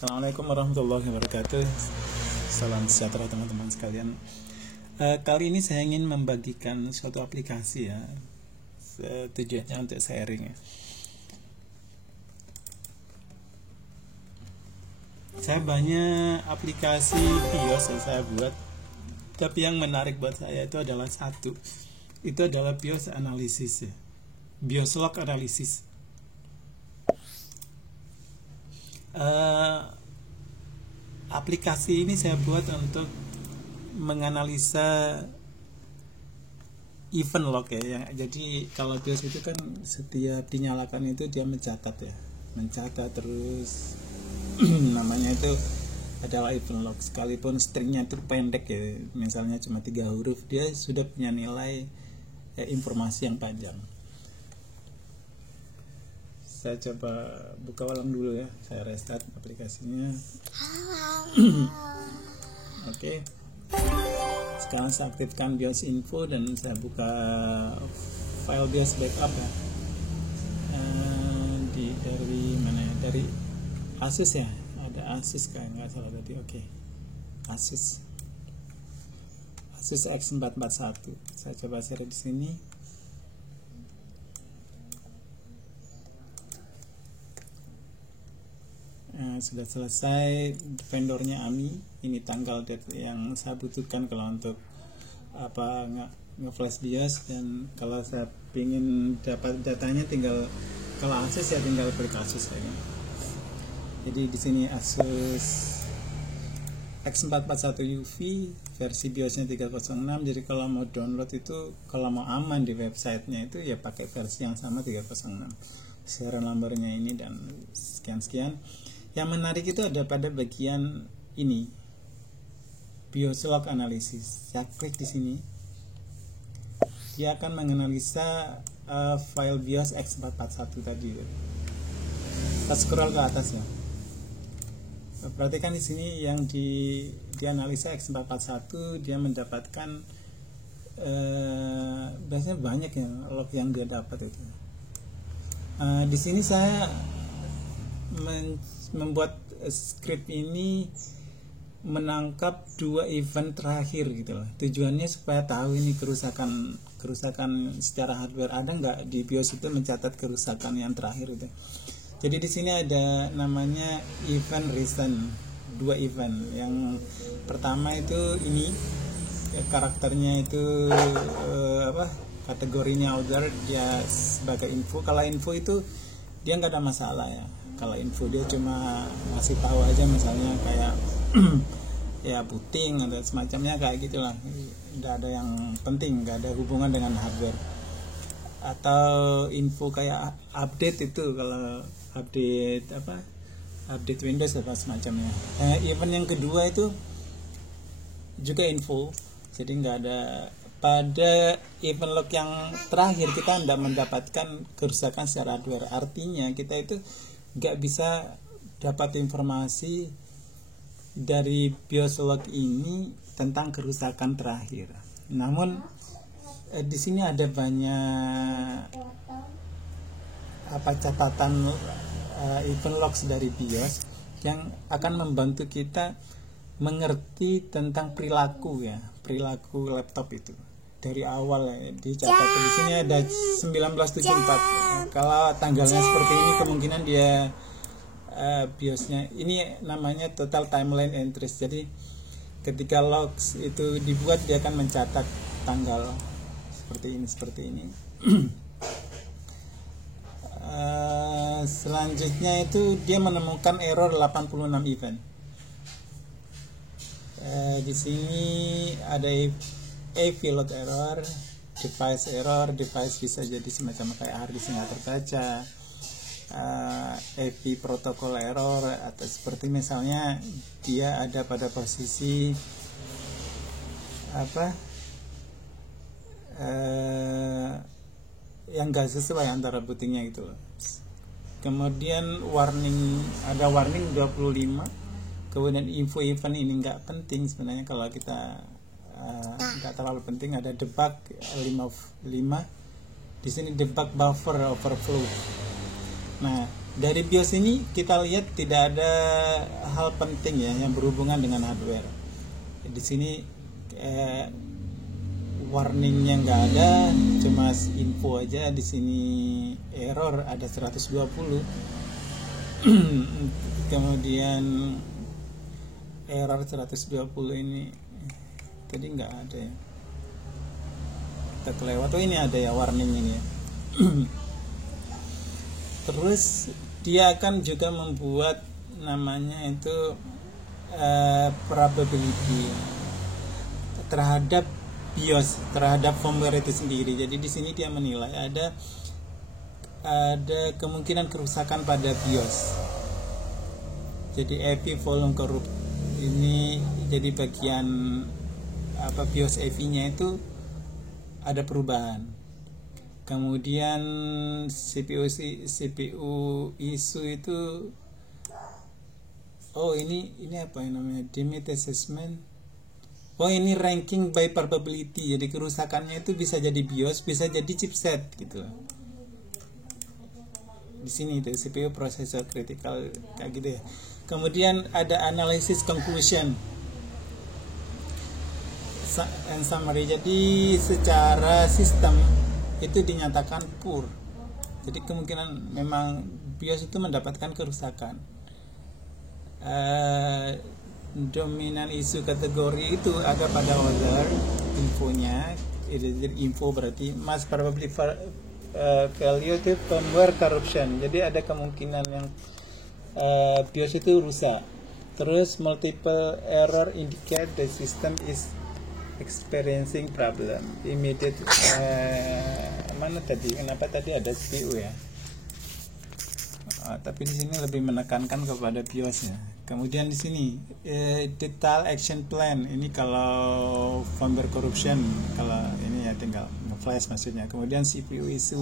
Assalamualaikum warahmatullahi wabarakatuh. Salam sejahtera teman-teman sekalian. Kali ini saya ingin membagikan suatu aplikasi ya. Tujuannya untuk sharing ya. Saya banyak aplikasi BIOS yang saya buat, tapi yang menarik buat saya itu adalah satu. Itu adalah BIOS analisis ya. BIOS log analisis. Aplikasi ini saya buat untuk menganalisa event log ya. Jadi kalau BIOS itu kan setiap dinyalakan itu dia mencatat terus namanya itu adalah event log, sekalipun stringnya itu pendek ya, misalnya cuma 3 huruf, dia sudah punya nilai informasi yang panjang. Saya coba buka ulang dulu ya, saya restart aplikasinya. Oke. Sekarang saya aktifkan BIOS info dan saya buka file BIOS backup ya. Dari mana ya? Dari Asus ya. Ada Asus kayak nggak salah tadi. Oke. Asus X441. Saya coba share di sini. Sudah selesai, vendornya AMI. Ini tanggal yang saya butuhkan kalau untuk nge-flash BIOS, dan kalau saya ingin dapat datanya tinggal, kalau Asus ya tinggal klik Asus saja. Jadi di sini Asus X441 UV versi BIOSnya 306. Jadi kalau mau download itu, kalau mau aman di websitenya itu ya pakai versi yang sama 306. Serial numbernya ini dan sekian-sekian. Yang menarik itu ada pada bagian ini, BIOS log analysis. Saya klik di sini, dia akan menganalisa file BIOS X441 tadi. Kita scroll ke atas ya. Perhatikan di sini yang dianalisa X441, dia mendapatkan biasanya banyak ya log yang dia dapat itu. Di sini saya membuat script ini menangkap 2 event terakhir gitu loh. Tujuannya supaya tahu ini kerusakan secara hardware ada nggak di BIOS itu, mencatat kerusakan yang terakhir itu. Jadi di sini ada namanya event recent, 2 event. Yang pertama itu ini karakternya itu kategorinya order, dia sebagai info. Kalau info itu dia nggak ada masalah ya. Kalau info dia cuma ngasih tahu aja, misalnya kayak ya booting atau semacamnya kayak gitulah, nggak ada yang penting, nggak ada hubungan dengan hardware. Atau info kayak update itu, kalau update Windows atau semacamnya. Event yang kedua itu juga info, jadi nggak ada. Pada event log yang terakhir kita tidak mendapatkan kerusakan secara hardware, artinya kita itu nggak bisa dapat informasi dari BIOS log ini tentang kerusakan terakhir. Namun di sini ada banyak catatan event logs dari BIOS yang akan membantu kita mengerti tentang perilaku laptop itu dari awal ya, dicatat. Di sini ada 1974. Kalau tanggalnya seperti ini, kemungkinan dia BIOSnya ini namanya total timeline entries. Jadi ketika logs itu dibuat, dia akan mencatat tanggal seperti ini. Selanjutnya itu dia menemukan error 86 event. Di sini ada payload error, device bisa jadi semacam kayak hard disk nggak terbaca, AP protokol error, atau seperti misalnya dia ada pada posisi yang nggak sesuai antara bootingnya gitu loh. Kemudian ada warning 25. Kemudian info event ini nggak penting sebenarnya, kalau kita nggak terlalu penting. Ada debug 5. Di sini debug buffer overflow. Nah, Dari BIOS ini kita lihat tidak ada hal penting ya yang berhubungan dengan hardware. Di sini warningnya nggak ada, cuma info aja. Di sini error ada 120. Kemudian error 120 ini tadi nggak ada ya, kita kelewat. Oh, ini ada ya warning ini ya. Terus dia akan juga membuat namanya itu probability terhadap BIOS, terhadap firmware itu sendiri. Jadi di sini dia menilai ada kemungkinan kerusakan pada BIOS. Jadi EV volume corrupt ini, jadi bagian BIOS EV-nya itu ada perubahan. Kemudian CPU ISU itu, oh ini apa yang namanya, Dimit assessment. Oh, ini ranking by probability. Jadi kerusakannya itu bisa jadi BIOS, bisa jadi chipset gitu. Di sini itu CPU processor critical kayak gitu ya. Kemudian ada analysis conclusion and summary. Jadi secara sistem itu dinyatakan poor. Jadi kemungkinan memang BIOS itu mendapatkan kerusakan. Dominan isu kategori itu ada pada other infonya. Info berarti mas probably value to firmware corruption. Jadi ada kemungkinan yang BIOS itu rusak. Terus multiple error indicate the system is experiencing problem. Immediate mana tadi? Kenapa tadi ada CPU ya? Tapi di sini lebih menekankan kepada BIOS ya. Kemudian di sini detail action plan. Ini kalau firmware corruption, kalau ini ya tinggal nge-flash maksudnya. Kemudian CPU isu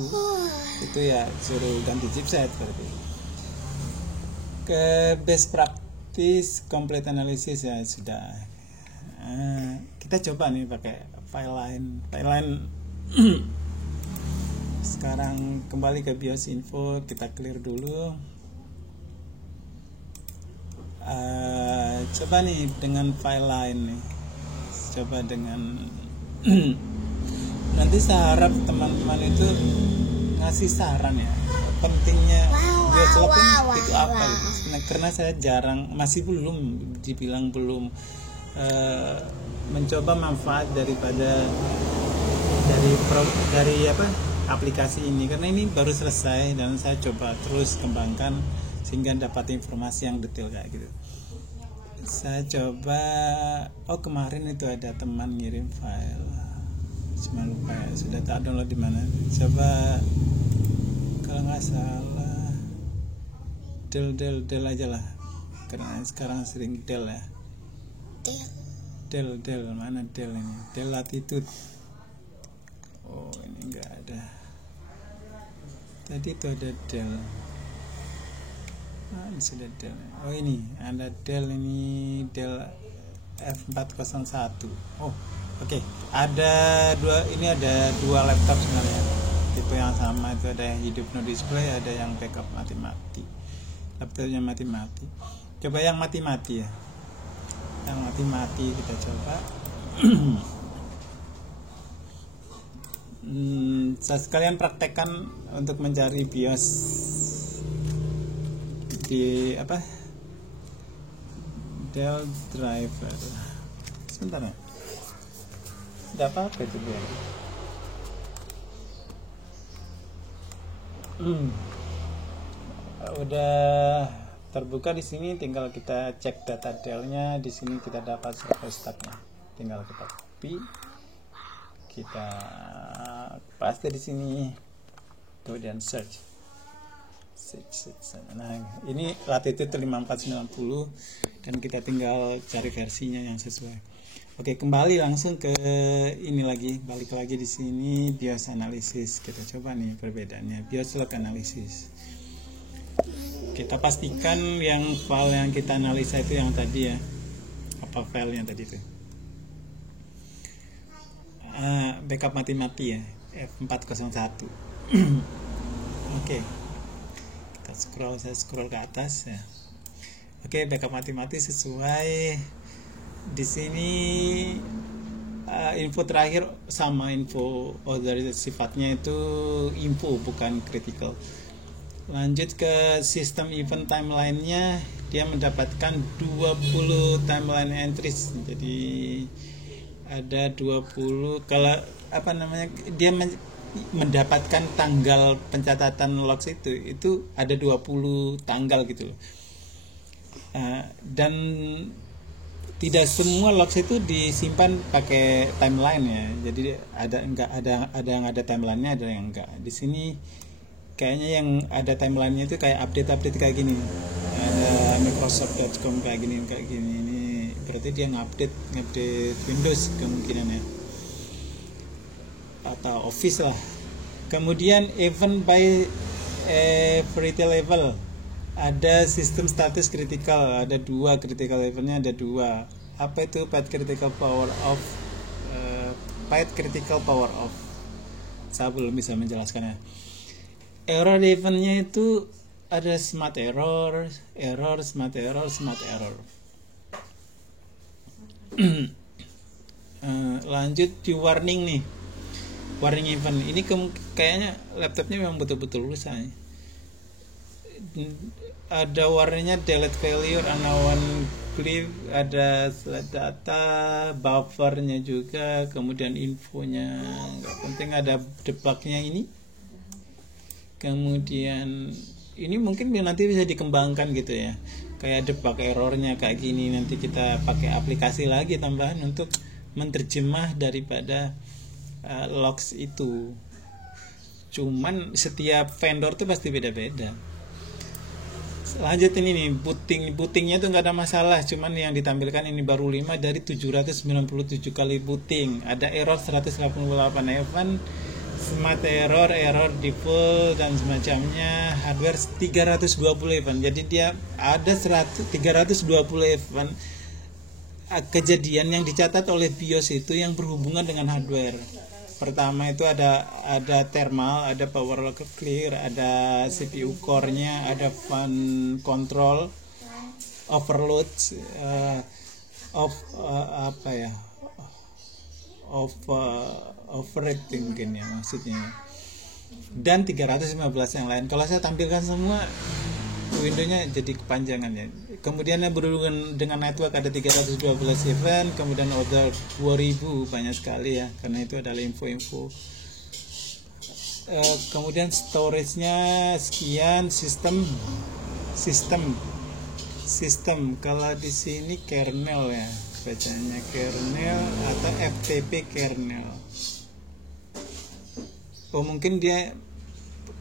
itu ya suruh ganti chipset berarti. Ke best practice complete analysis ya sudah. Kita coba nih pakai file line. Sekarang kembali ke BIOS info, kita clear dulu. Coba nih dengan file line nih. Coba dengan nanti saya harap teman-teman itu ngasih saran ya. Pentingnya BIOS itu apa gitu. Karena saya masih belum dibilang belum mencoba manfaat dari aplikasi ini, karena ini baru selesai dan saya coba terus kembangkan sehingga dapat informasi yang detail kayak gitu. Saya coba, kemarin itu ada teman ngirim file, cuma lupa ya, sudah tak download di mana. Coba kalau nggak salah Dell aja lah, karena sekarang sering Dell ya. Dell mana Dell ini? Dell Latitude. Oh, ini enggak ada. Tadi itu ada Dell. Ini sudah Dell. Oh, ini ada Dell, ini Dell F401. Oh, oke. Ada dua laptop sebenarnya. Tipe yang sama itu, ada yang hidup no display, ada yang backup mati-mati. Laptopnya mati-mati. Coba yang mati-mati ya. Yang mati-mati kita coba. Saya sekalian praktekkan untuk mencari BIOS di Dell driver. Sebentar ya. Tidak apa-apa itu biar. Udah terbuka di sini, tinggal kita cek data Dell-nya. Di sini kita dapat server stack-nya. Tinggal kita copy, kita paste di sini, kemudian search. Nah, ini Latitude 5490 dan kita tinggal cari versinya yang sesuai. Oke, kembali langsung ke ini lagi, balik lagi di sini BIOS analysis. Kita coba nih perbedaannya. BIOS log analysis. Kita pastikan yang file yang kita analisa itu yang tadi ya. Apa file yang tadi itu? Backup mati-mati ya, F401. Oke. Kita saya scroll ke atas ya. Oke, backup mati sesuai. Di sini info terakhir sama info dari sifatnya itu info bukan critical. Lanjut ke sistem event timeline-nya, dia mendapatkan 20 timeline entries. Jadi ada 20, kalau dia mendapatkan tanggal pencatatan logs itu ada 20 tanggal gitu loh. Dan tidak semua logs itu disimpan pakai timeline ya. Jadi ada yang ada timeline-nya, ada yang enggak. Di sini kayaknya yang ada timeline-nya itu kayak update kayak gini. Ada Microsoft.com kayak gini. Ini berarti dia ngupdate Windows kemungkinan ya. Atau Office lah. Kemudian event by priority level. Ada sistem status critical, ada 2 critical levelnya, ada 2. Apa itu path critical power off? Path critical power off. Saya belum bisa menjelaskannya. Error eventnya itu ada smart error, smart error. Lanjut di warning nih. Warning event ini kayaknya laptopnya memang betul-betul rusak. Ada warnanya delete failure, unknown clip, ada slide data, buffernya juga, kemudian infonya nggak penting, ada debugnya ini. Kemudian ini mungkin nanti bisa dikembangkan gitu ya, kayak debug errornya kayak gini, nanti kita pakai aplikasi lagi tambahan untuk menerjemah daripada logs itu. Cuman setiap vendor tuh pasti beda-beda. Lanjut ini nih, bootingnya tuh nggak ada masalah, cuman yang ditampilkan ini baru 5 dari 797 kali booting. Ada error 188 event, smart error default dan semacamnya, hardware 320 event. Jadi dia ada 320 event kejadian yang dicatat oleh BIOS itu yang berhubungan dengan hardware. Pertama itu ada thermal, ada power clear, ada CPU core-nya, ada fan control, overload, overrating mungkin ya maksudnya. Dan 315 yang lain. Kalau saya tampilkan semua, window-nya jadi kepanjangan ya. Kemudian yang berhubungan dengan network ada 312 event, kemudian order 2000, banyak sekali ya, karena itu adalah info-info. Kemudian storage-nya sekian, sistem. Kalau di sini kernel ya, bacanya kernel atau FTP kernel. Oh mungkin dia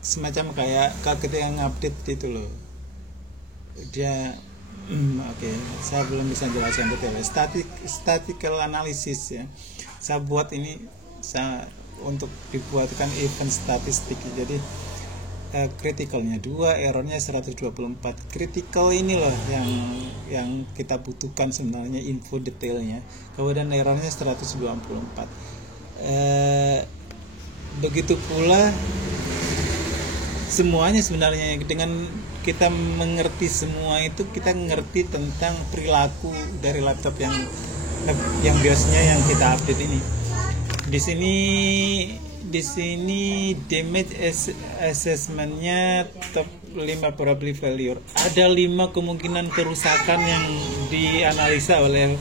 semacam kayak ketika ngupdate itu loh. Dia Oke, saya belum bisa jelaskan detail. Statistical analysis ya. Saya buat ini untuk dibuatkan event statistik. Jadi critical-nya 2, errornya 124. Critical ini loh yang kita butuhkan sebenarnya, info detailnya. Kemudian errornya 124. Begitu pula semuanya sebenarnya, dengan kita mengerti semua itu, kita ngerti tentang perilaku dari laptop yang biasanya yang kita update ini. Di sini damage assessment-nya top 5 probability failure. Ada 5 kemungkinan kerusakan yang dianalisa oleh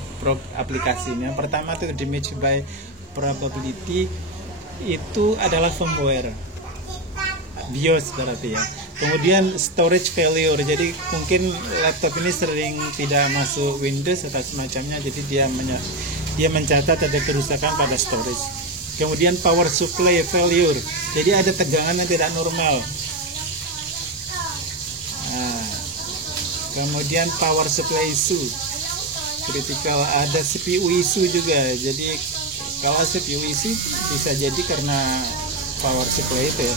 aplikasinya. Pertama itu damage by probability, itu adalah firmware BIOS berarti ya. Kemudian storage failure, jadi mungkin laptop ini sering tidak masuk Windows atau semacamnya, jadi dia mencatat ada kerusakan pada storage. Kemudian power supply failure, jadi ada tegangan yang tidak normal. Kemudian power supply issue critical, ada CPU issue juga. Jadi kalau CPU issue bisa jadi karena power supply itu ya.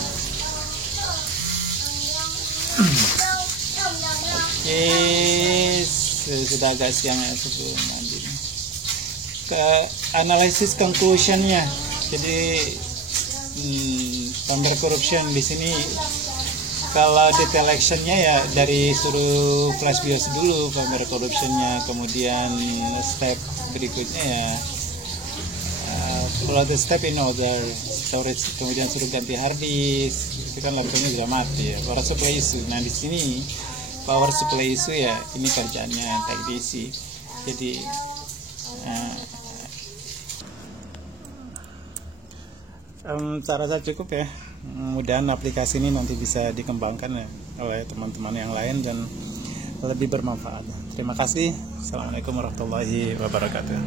Sudah agak siang ya sebelum nanti. Ke analisis conclusionnya, jadi thunder corruption di sini Kalau detail actionnya ya dari suruh flash BIOS dulu firmware corruptionnya, kemudian step berikutnya ya follow the step in order storage, kemudian suruh ganti hard disk, itu kan laptopnya sudah mati ya. Power supply issue, nah di sini power supply issue ya ini kerjaannya teknisi. Jadi saya rasa cukup ya. Mudah-mudahan aplikasi ini nanti bisa dikembangkan ya oleh teman-teman yang lain dan lebih bermanfaat. Terima kasih. Assalamualaikum warahmatullahi wabarakatuh.